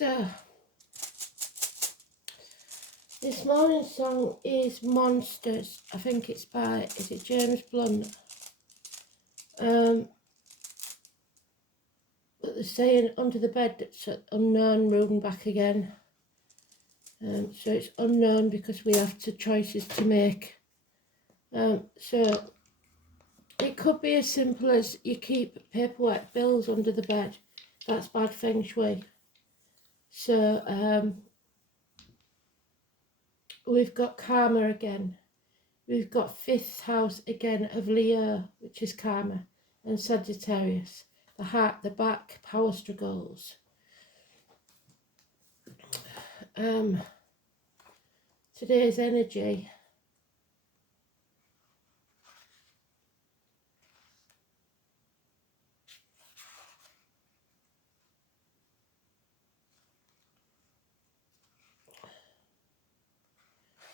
So, this morning's song is Monsters. I think it's by, is it James Blunt? But they're saying under the bed it's an unknown room back again. So it's unknown because we have choices to make. So it could be as simple as you keep paperwork bills under the bed. That's bad feng shui. So we've got karma again. We've got 5th house again of Leo, which is karma, and Sagittarius. The heart, the back, power struggles. Today's energy.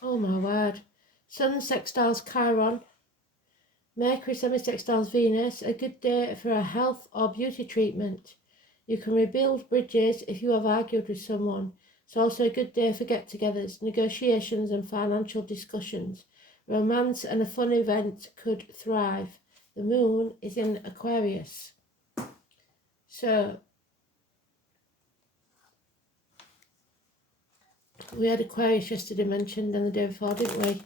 Oh my word. Sun sextiles Chiron. Mercury semi-sextiles Venus. A good day for a health or beauty treatment. You can rebuild bridges if you have argued with someone. It's also a good day for get-togethers, negotiations and financial discussions. Romance and a fun event could thrive. The moon is in Aquarius. So, we had Aquarius yesterday mentioned and the day before, didn't we?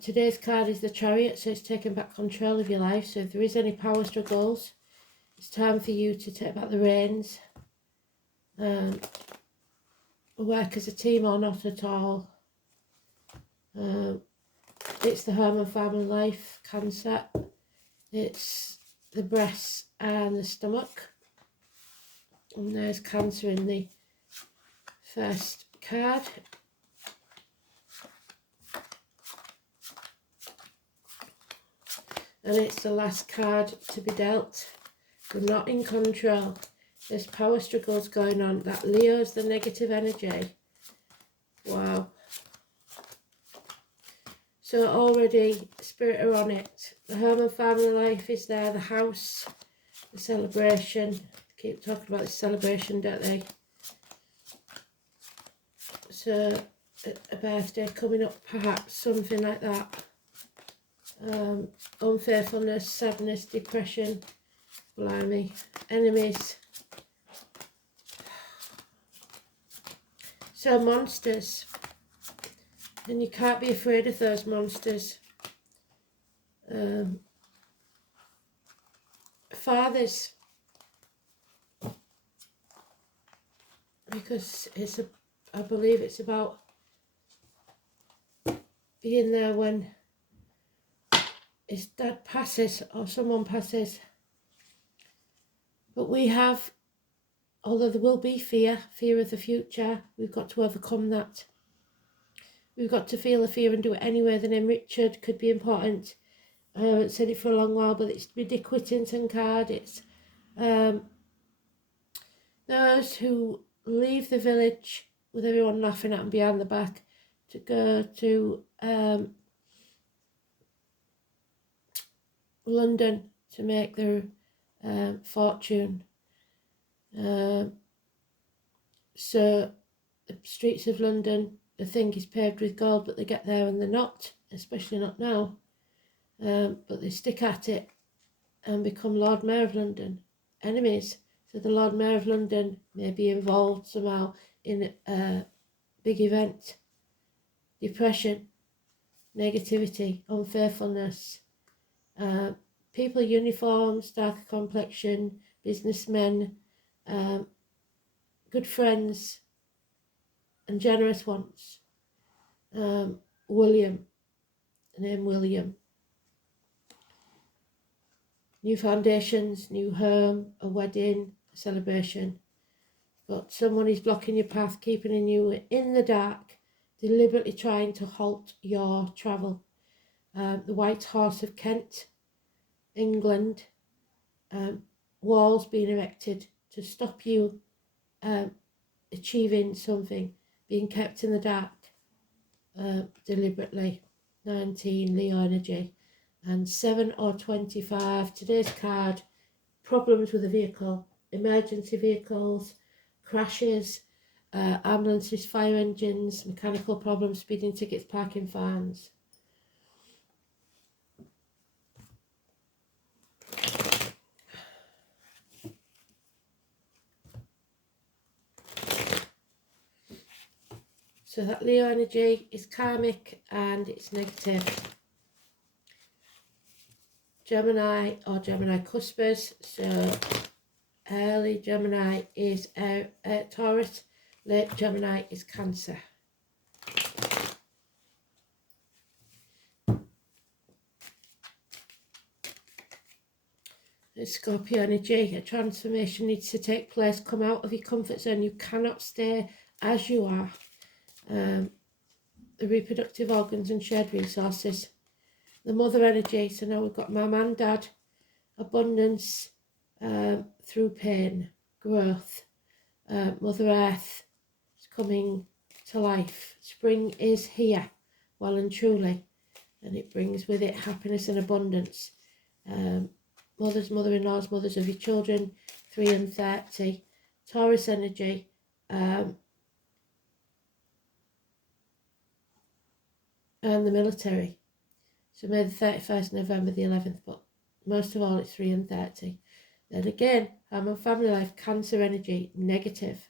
Today's card is the Chariot, so it's taking back control of your life. So if there is any power struggles, it's time for you to take back the reins. Work as a team or not at all. It's the home and family life, Cancer. It's the breasts and the stomach. And there's Cancer in the first card. And it's the last card to be dealt. We're not in control. There's power struggles going on. That Leo's the negative energy. Wow. So already, spirit are on it. The home and family life is there. The house, the celebration. Keep talking about this celebration, don't they? So a birthday coming up, perhaps, something like that. Unfaithfulness, sadness, depression, blimey, enemies. So monsters, and you can't be afraid of those monsters. Fathers, because I believe it's about being there when his dad passes or someone passes. But we have, although there will be fear of the future, we've got to overcome that. We've got to feel the fear and do it anyway. The name Richard could be important. I haven't said it for a long while, but it's Ridic Whittington card. It's those who leave the village with everyone laughing at them behind the back to go to London to make their fortune. So the streets of London, they think is paved with gold, but they get there and they're not, especially not now. But they stick at it and become Lord Mayor of London. Enemies. So the Lord Mayor of London may be involved somehow in a big event. Depression, negativity, unfaithfulness. People uniforms, darker complexion, businessmen, good friends and generous ones. William, name William. New foundations, new home, a wedding, a celebration. But someone is blocking your path, keeping you in the dark, deliberately trying to halt your travel. The White Horse of Kent, England, walls being erected to stop you achieving something, being kept in the dark deliberately. 19, Leo energy. And 7 or 25, today's card, problems with a vehicle, emergency vehicles, crashes, ambulances, fire engines, mechanical problems, speeding tickets, parking fines. So that Leo energy is karmic and it's negative. Gemini or Gemini cuspers, so early Gemini is Taurus, late Gemini is Cancer. Scorpio energy, a transformation needs to take place. Come out of your comfort zone. You cannot stay as you are. The reproductive organs and shared resources. The mother energy, so now we've got mum and dad. Abundance through pain, growth. Mother Earth is coming to life. Spring is here, well and truly, and it brings with it happiness and abundance. Mothers, mother-in-laws, mothers of your children, 3 and 30. Taurus energy, and the military. So May the 31st, November the 11th, but most of all it's 3 and 30. Then again, home and family life, Cancer energy, negative.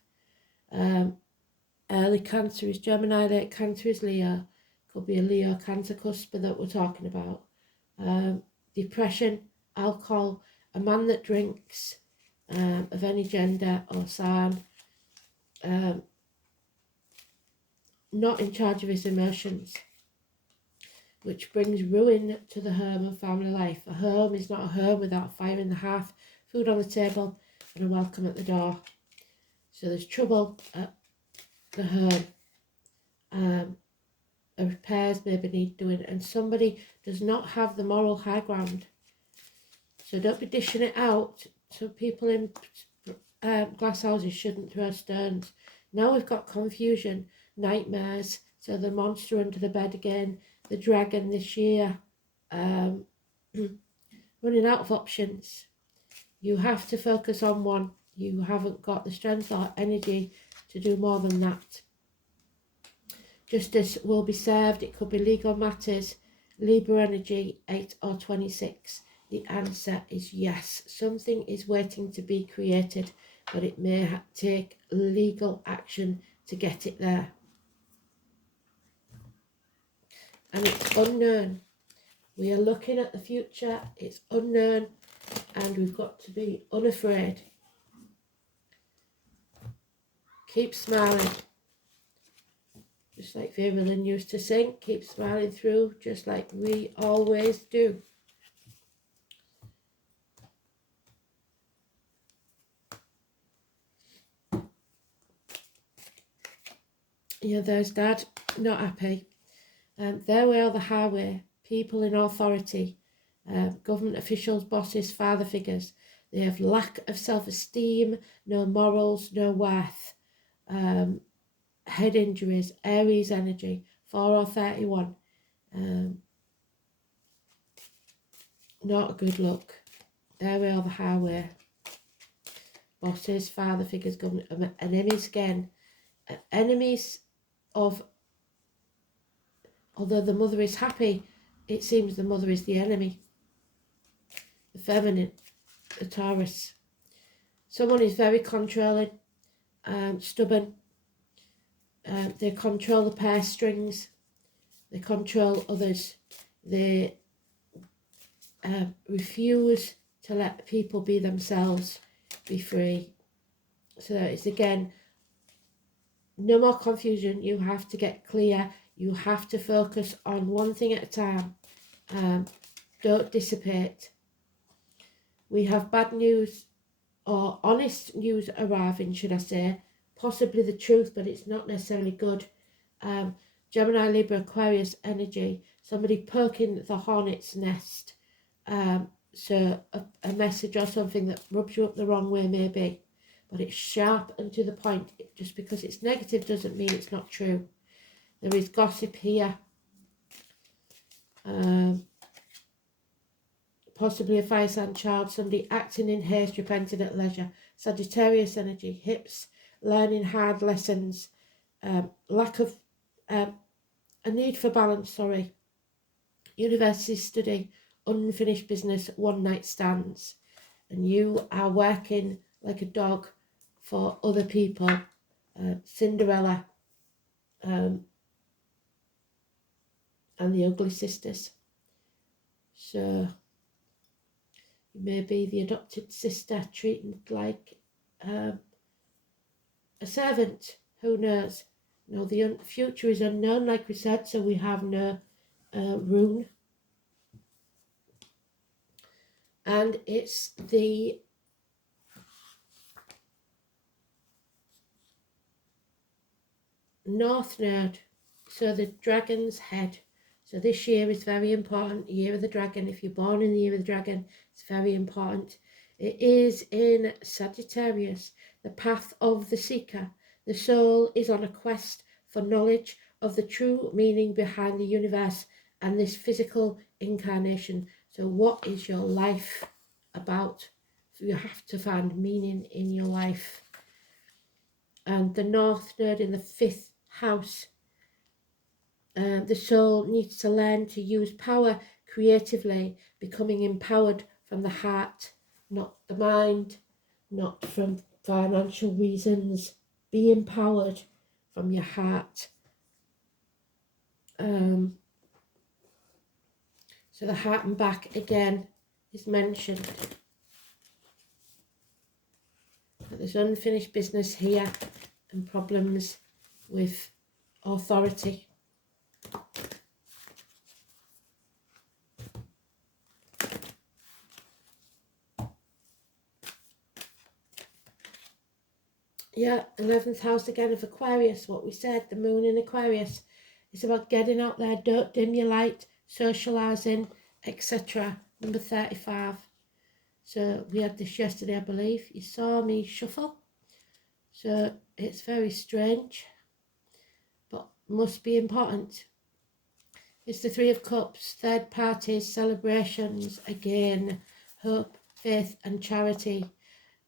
Early Cancer is Gemini, late Cancer is Leo. Could be a Leo Cancer cusp that we're talking about. Depression, alcohol, a man that drinks, of any gender or sign, not in charge of his emotions, which brings ruin to the home and family life. A home is not a home without a fire in the hearth, food on the table, and a welcome at the door. So there's trouble at the home. Repairs maybe need doing, and somebody does not have the moral high ground. So don't be dishing it out. So people in glass houses shouldn't throw stones. Now we've got confusion, nightmares, so the monster under the bed again, the dragon this year, running out of options. You have to focus on one. You haven't got the strength or energy to do more than that. Justice will be served. It could be legal matters. Libra energy, 8 or 26. The answer is yes. Something is waiting to be created, but it may take legal action to get it there. And it's unknown. We are looking at the future. It's unknown, and we've got to be unafraid. Keep smiling. Just like Vera Lynn used to sing, keep smiling through, just like we always do. Yeah, there's Dad, not happy. Their way or the highway, people in authority, government officials, bosses, father figures, they have lack of self-esteem, no morals, no worth. Head injuries, Aries energy, 4 or 31. Not a good look. Their way or the highway. Bosses, father figures, government, enemies again. Enemies of, although the mother is happy, it seems the mother is the enemy. The feminine, the Taurus. Someone is very controlling, stubborn. They control the purse strings. They control others. They refuse to let people be themselves, be free. So it's again, no more confusion. You have to get clear. You have to focus on one thing at a time. Don't dissipate. We have bad news, or honest news arriving, should I say. Possibly the truth, but it's not necessarily good. Gemini, Libra, Aquarius energy. Somebody poking the hornet's nest. So a message or something that rubs you up the wrong way maybe. But it's sharp and to the point. Just because it's negative doesn't mean it's not true. There is gossip here. Possibly a fire sign child, somebody acting in haste, repented at leisure. Sagittarius energy, hips, learning hard lessons, lack of, a need for balance, university study, unfinished business, one night stands, and you are working like a dog for other people, Cinderella, and the ugly sisters. So you may be the adopted sister treated like a servant. Who knows? No, the future is unknown, like we said, so we have no rune. And it's the North Node, so the dragon's head. So this year is very important, year of the dragon. If you're born in the year of the dragon, it's very important. It is in Sagittarius, the path of the seeker. The soul is on a quest for knowledge of the true meaning behind the universe and this physical incarnation. So what is your life about? So you have to find meaning in your life. And the North Node in the 5th house. The soul needs to learn to use power creatively, becoming empowered from the heart, not the mind, not from financial reasons. Be empowered from your heart. So the heart and back again is mentioned. But there's unfinished business here and problems with authority. Yeah, 11th house again of Aquarius, what we said, the moon in Aquarius. It's about getting out there, don't dim your light, socialising, etc. Number 35. So we had this yesterday, I believe. You saw me shuffle. So it's very strange, but must be important. It's the 3 of Cups, third parties, celebrations, again, hope, faith and charity.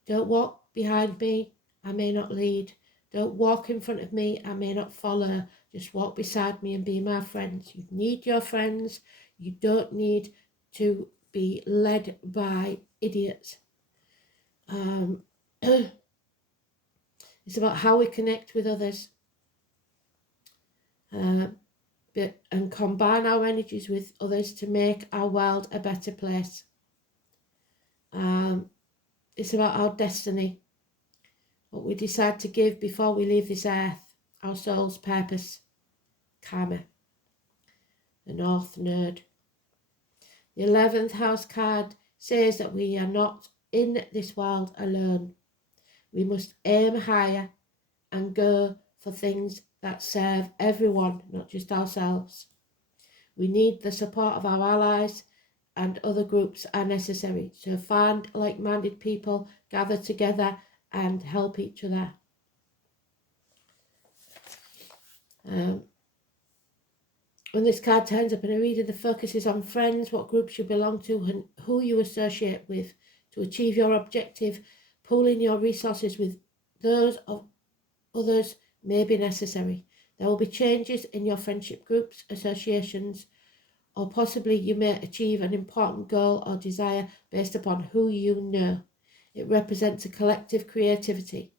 Don't walk behind me, I may not lead. Don't walk in front of me, I may not follow. Just walk beside me and be my friends. You need your friends. You don't need to be led by idiots. It's about how we connect with others, and combine our energies with others to make our world a better place. It's about our destiny, what we decide to give before we leave this earth, our soul's purpose, karma, the North Node. The 11th house card says that we are not in this world alone. We must aim higher and go for things that serve everyone, not just ourselves. We need the support of our allies and other groups are necessary. So find like-minded people, gather together and help each other. When this card turns up in a reader, the focus is on friends, what groups you belong to and who you associate with. To achieve your objective, pooling your resources with those of others may be necessary. There will be changes in your friendship groups, associations, or possibly you may achieve an important goal or desire based upon who you know. It represents a collective creativity.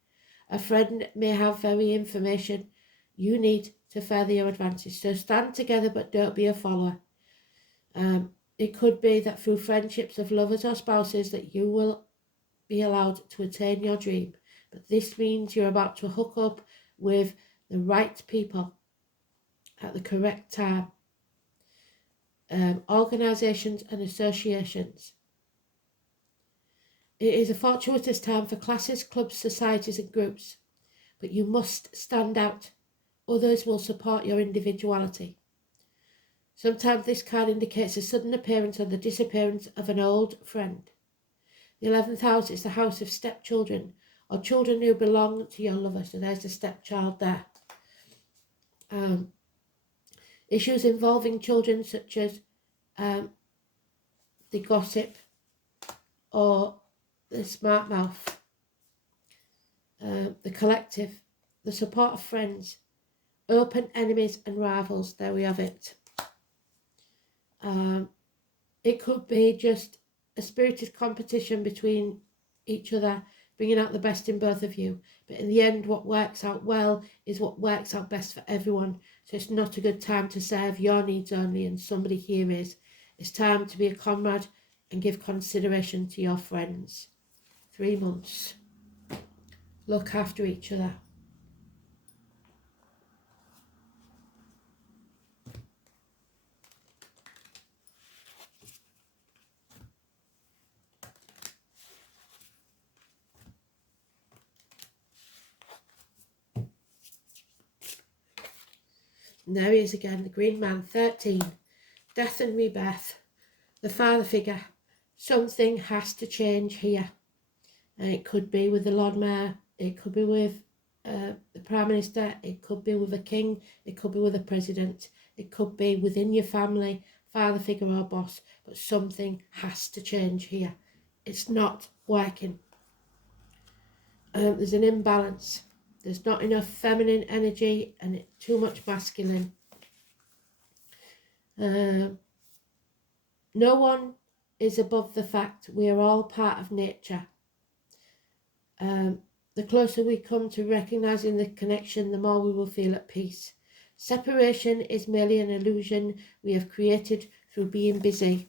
A friend may have very information you need to further your advantage. So stand together but don't be a follower. It could be that through friendships of lovers or spouses that you will be allowed to attain your dream. But this means you're about to hook up with the right people at the correct time. Organisations and associations. It is a fortuitous time for classes, clubs, societies and groups. But you must stand out. Others will support your individuality. Sometimes this card indicates a sudden appearance or the disappearance of an old friend. The 11th house is the house of stepchildren or children who belong to your lover. So there's the stepchild there. Issues involving children such as the gossip or the smart mouth. the collective, the support of friends, open enemies and rivals. There we have it. It could be just a spirited competition between each other, bringing out the best in both of you. But in the end, what works out well is what works out best for everyone. So it's not a good time to serve your needs only and somebody here is. It's time to be a comrade and give consideration to your friends. 3 months. Look after each other. And there he is again, the green man, 13. Death and rebirth. The father figure. Something has to change here. And it could be with the Lord Mayor. It could be with the Prime Minister. It could be with a king. It could be with a president. It could be within your family, father figure or boss. But something has to change here. It's not working. There's an imbalance. There's not enough feminine energy and too much masculine. No one is above the fact we are all part of nature. The closer we come to recognising the connection, the more we will feel at peace. Separation is merely an illusion we have created through being busy.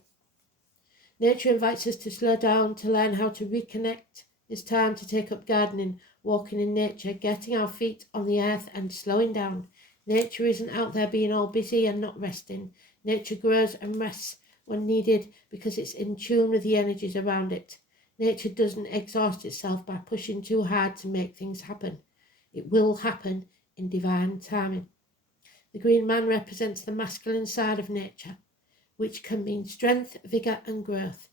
Nature invites us to slow down, to learn how to reconnect. It's time to take up gardening, walking in nature, getting our feet on the earth and slowing down. Nature isn't out there being all busy and not resting. Nature grows and rests when needed because it's in tune with the energies around it. Nature doesn't exhaust itself by pushing too hard to make things happen. It will happen in divine timing. The green man represents the masculine side of nature, which can mean strength, vigour and growth,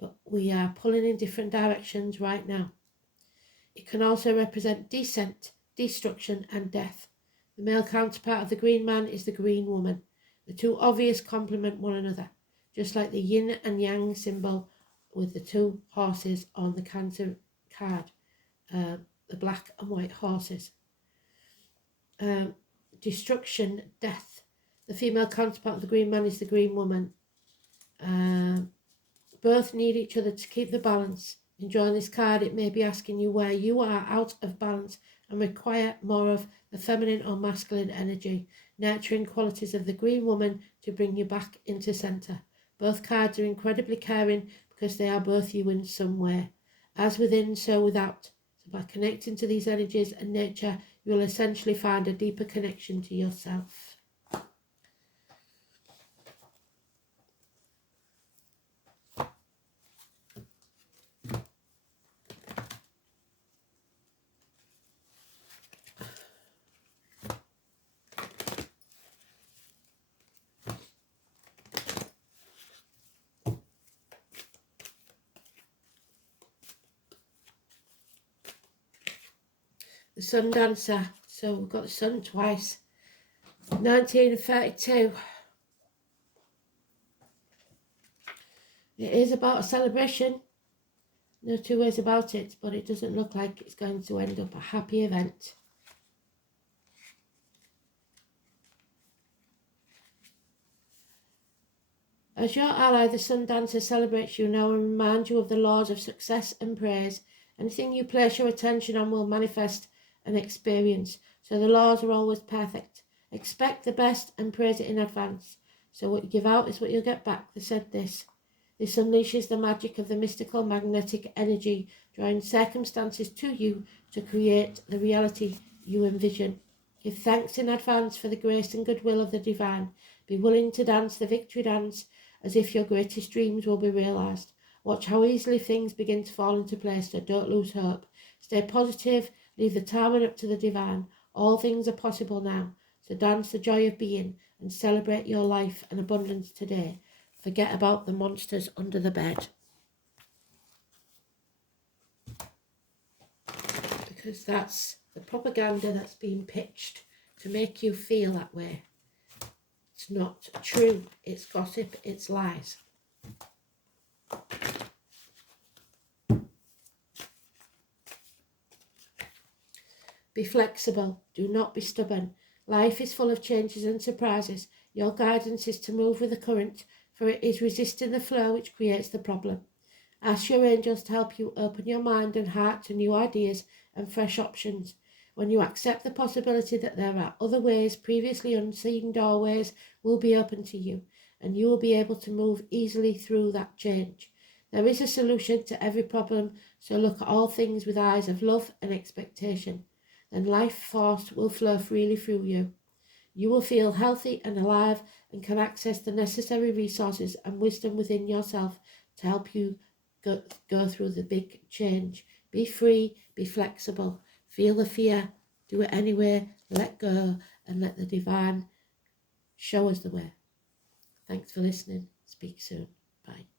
but we are pulling in different directions right now. It can also represent descent, destruction and death. The male counterpart of the green man is the green woman. The two obvious complement one another, just like the yin and yang symbol with the two horses on the Cancer card, the black and white horses. Destruction, death. The female counterpart of the green man is the green woman. Both need each other to keep the balance. Enjoying this card, it may be asking you where you are out of balance and require more of the feminine or masculine energy, nurturing qualities of the green woman to bring you back into centre. Both cards are incredibly caring because they are both you in some way. As within, so without. So by connecting to these energies and nature, you will essentially find a deeper connection to yourself. The Sun Dancer. So we've got the sun twice. 1932. It is about a celebration. No two ways about it, but it doesn't look like it's going to end up a happy event. As your ally, the Sun Dancer celebrates you now and reminds you of the laws of success and praise. Anything you place your attention on will manifest and experience. So the laws are always perfect. Expect the best and praise it in advance. So what you give out is what you'll get back. They said this. This unleashes the magic of the mystical magnetic energy, drawing circumstances to you to create the reality you envision. Give thanks in advance for the grace and goodwill of the divine. Be willing to dance the victory dance as if your greatest dreams will be realised. Watch how easily things begin to fall into place, so don't lose hope. Stay positive, leave the timing up to the divine. All things are possible now, so dance the joy of being and celebrate your life and abundance today. Forget about the monsters under the bed. Because that's the propaganda that's being pitched to make you feel that way. It's not true. It's gossip. It's lies. Be flexible. Do not be stubborn. Life is full of changes and surprises. Your guidance is to move with the current, for it is resisting the flow which creates the problem. Ask your angels to help you open your mind and heart to new ideas and fresh options. When you accept the possibility that there are other ways, previously unseen doorways will be open to you, and you will be able to move easily through that change. There is a solution to every problem, so look at all things with eyes of love and expectation. Then life force will flow freely through you. You will feel healthy and alive and can access the necessary resources and wisdom within yourself to help you go through the big change. Be free, be flexible, feel the fear, do it anyway, let go, and let the divine show us the way. Thanks for listening. Speak soon. Bye.